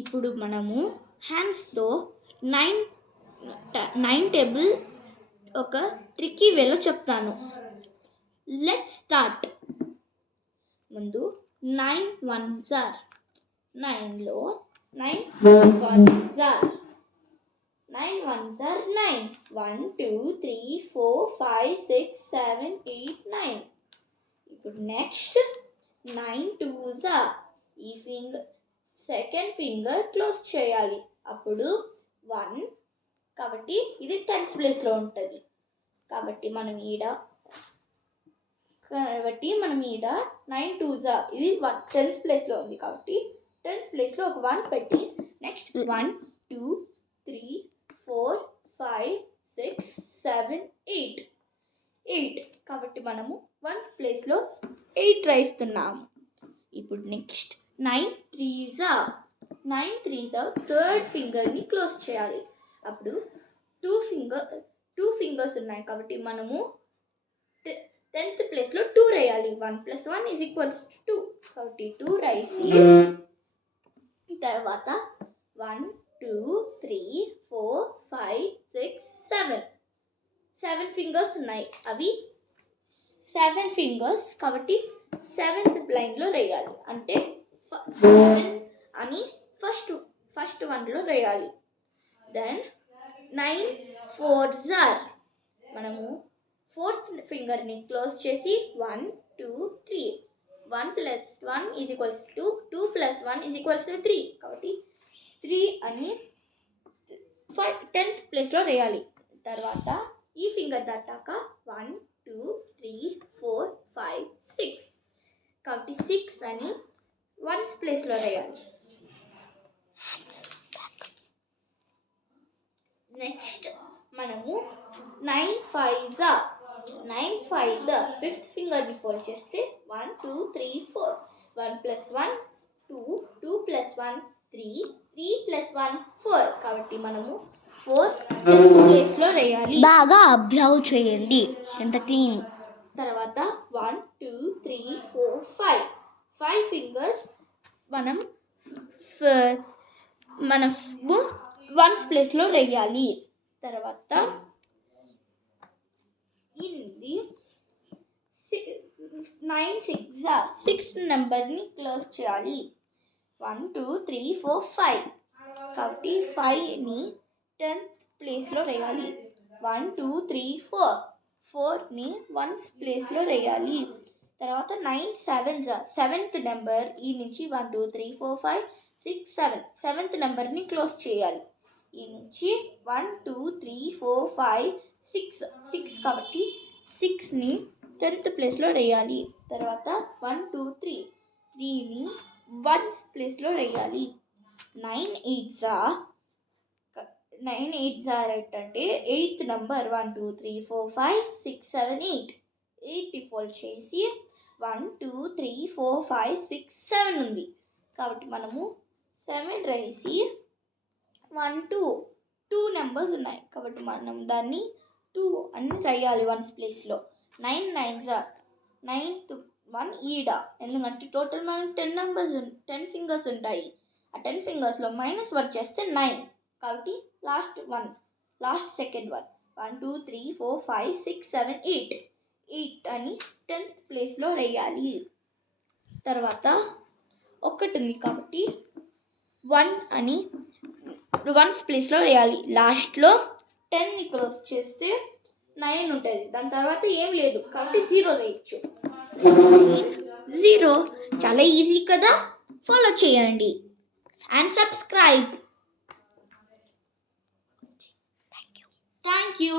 ఇప్పుడు మనము హ్యాండ్స్తో 9 టేబుల్ ఒక ట్రిక్కీ వేలో చెప్తాను. Let's start. ముందు 9 1s are 9లో 9 1s are 9 1s are 9. 1 2 3 4 5 6 7 8 9. ఇప్పుడు నెక్స్ట్ 9 2s are. ఈ ఫింగర్ సెకండ్ ఫింగర్ క్లోజ్ చేయాలి. అప్పుడు 1. కాబట్టి ఇది 10th ప్లేస్లో ఉంటుంది. కాబట్టి మనం ఈడ 9 2s are. ఇది 10th ప్లేస్లో ఉంది కాబట్టి 10th ప్లేస్లో ఒక 1 పెట్టి నెక్స్ట్ 1 2 3 4 5 6 7 8 కాబట్టి మనము 1th ప్లేస్లో 8 రాయిస్తున్నాము. ఇప్పుడు next 9 3s are. 9 3s are third ఫింగర్ని క్లోజ్ చేయాలి. అప్పుడు 2 ఫింగర్స్ ఉన్నాయి కాబట్టి మనము 10th ప్లేస్లో 2 రాయాలి. 1 + 1 = 2 కాబట్టి 2 రాసి తర్వాత 1 2 3 4 5 6 7 ఫింగర్స్ ఉన్నాయి. అవి 7 ఫింగర్స్ కాబట్టి 7th లైన్లో రాయాలి. అంటే 7 అని ఫస్ట్ వన్లో రాయాలి. Then 9 4s are. మనము 4th ఫింగర్ని క్లోజ్ చేసి 1 2 3 1 + 1 = 2 2 + 1 = 3 కాబట్టి 3 అని 10th ప్లేస్లో రాయాలి. తర్వాత ఈ ఫింగర్ దాటాక 1 2 3 4 5 6 కాబట్టి 6 అని 1st ప్లేస్లో రాయాలి. నెక్స్ట్ మనము 9 5s are. 9 5s are. 5th ఫింగర్ని fold చేస్తే 1 2 3 4 1 + 1 2 2 + 1 3 3 + 1 4 కాబట్టి మనము 4th ప్లేస్లో రాయాలి. బాగా అబ్జర్వ్ చేయండి ఎంత క్లీన్. తర్వాత 1 2 3 4 5 ఫింగర్స్ మనం 1st ప్లేస్లో రాయాలి. తర్వాత ఇది 9 6s are. 6th నెంబర్ని క్లోజ్ చేయాలి. 1 2 3 4 5 కాబట్టి 5ని 10th ప్లేస్లో రాయాలి. 1 2 3 4ని 1st ప్లేస్లో రాయాలి. తర్వాత 9 7s are. 7th నెంబర్ ఈ నుంచి 1 2 3 4 5 6 7 7th నెంబర్ని క్లోజ్ చేయాలి. ఈ నుంచి 1 2 3 4 5 6 కాబట్టి 6ని 10th ప్లేస్లో రాయాలి. తర్వాత 1 2 3ని 1st ప్లేస్లో రాయాలి. 9 8s are. 9 8s are అంటే 8th నెంబర్ 1 2 3 4 5 6 7 8ని ఫోల్డ్ చేసి 1 2 3 4 5 6 7 ఉంది కాబట్టి మనము 7 రాసి 1 2 నెంబర్స్ ఉన్నాయి కాబట్టి మనం దాన్ని 2 అని రాయాలి 1st ప్లేస్లో. 9 9s are. 9th 1 ఈడ ఎందుకంటే టోటల్ మనం 10 ఫింగర్స్ ఉంటాయి. ఆ 10 ఫింగర్స్లో -1 చేస్తే 9 కాబట్టి లాస్ట్ సెకండ్ 1 2 3 4 5 6 7 8 అని 10th ప్లేస్లో రాయాలి. తర్వాత 1 ఉంది కాబట్టి 1 అని 1st ప్లేస్లో రాయాలి. లాస్ట్లో 10ని క్లోజ్ చేస్తే 9 ఉంటుంది. దాని తర్వాత ఏం లేదు కాబట్టి 0 రాయొచ్చు. 0 చాలా ఈజీ కదా. ఫాలో చేయండి అండ్ సబ్స్క్రైబ్. Thank you.